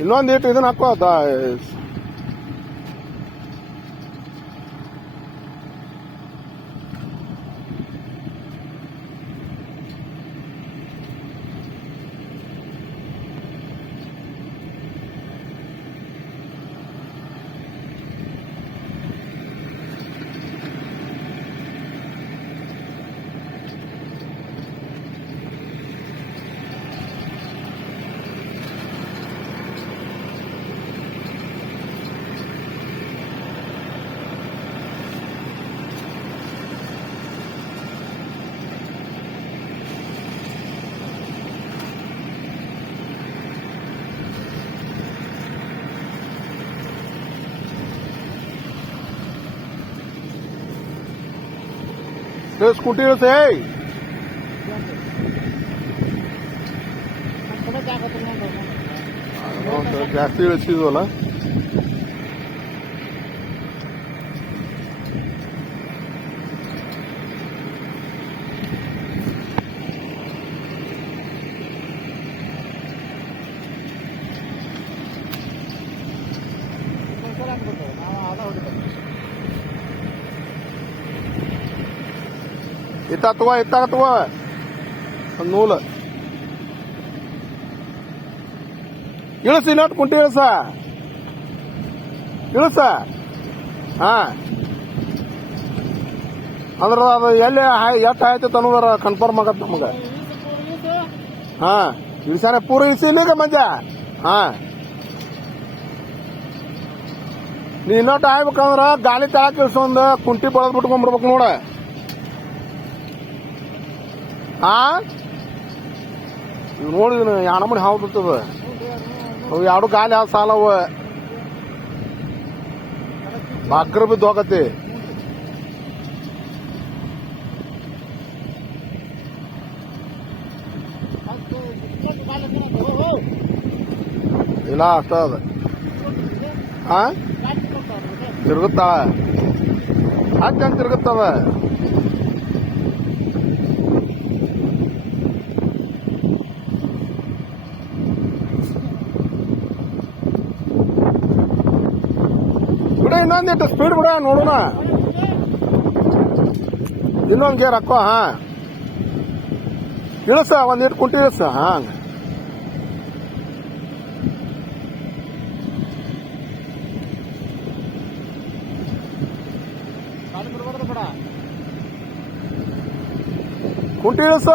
Não adianta ainda não acordar. ಏ, Scooty ಇಳಿಸೇ ಜಾಸ್ತಿ ಇಳಿಸಿದ್ವಲ್ಲ ಇತ್ತ ತಗೋ ಇತ್ತಾಗ ತಗೋ ನೂಲು ಇಳಿಸಿ ಇನ್ನೊಟ್ಟು ಕುಂಟಿ ಇಳಿಸ ಇಳಿಸ ಹಾ ಅಂದ್ರೆ ಅದು ಎಲ್ಲಿ ಎಷ್ಟು ಆಯ್ತು ಅನ್ನೋದ್ರ ಕನ್ಫರ್ಮ್ ಆಗತ್ತೆ ನಮಗೆ ಹಾ ಇಳಿಸಾನೆ ಪೂರ ಇಳಿಸಿ ಇಲ್ಲಿಗ ಮಂಜ ಹಾ ನೀ ಇನ್ನೊಟ್ಟು ಆಗ್ಬೇಕಂದ್ರ ಗಾಳಿ ತೆಳಕ್ ಇಳಿಸೊಂದು ಕುಂಟಿ ಬಳದ್ ಬಿಟ್ಕೊಂಡ್ಬಿಡ್ಬೇಕು ನೋಡ ಹಾ ಇವ್ ನೋಡಿದ್ನ ಹಾವು ಹಾವ್ದತ್ತದ ಅವು ಎರಡು ಗಾಲಿ ಯಾವ ಸಾಲವ? ಬಾಕ್ರ ಬಿದ್ದು ಹೋಗತಿ ಇಲ್ಲ, ಅಷ್ಟ ಅದ. ಹಾ ತಿರುಗುತ್ತಾಳ ಹಕ್ಕಂತ ತಿರುಗುತ್ತವ. ಬಿಡ ಇನ್ನೊಂದಿಟ್ಟು ಸ್ಪೀಡ್ ಬಿಡ, ನೋಡೋಣ. ಇನ್ನೊಂದು ಗೇರ್ ಹಾಕೋ, ಹಾ. ಇಳಿಸ ಒಂದಿಟ್ಟು ಕುಂಟಿ ಇಳಿಸ, ಹಾ ಕುಂಟಿ ಇಳಿಸ.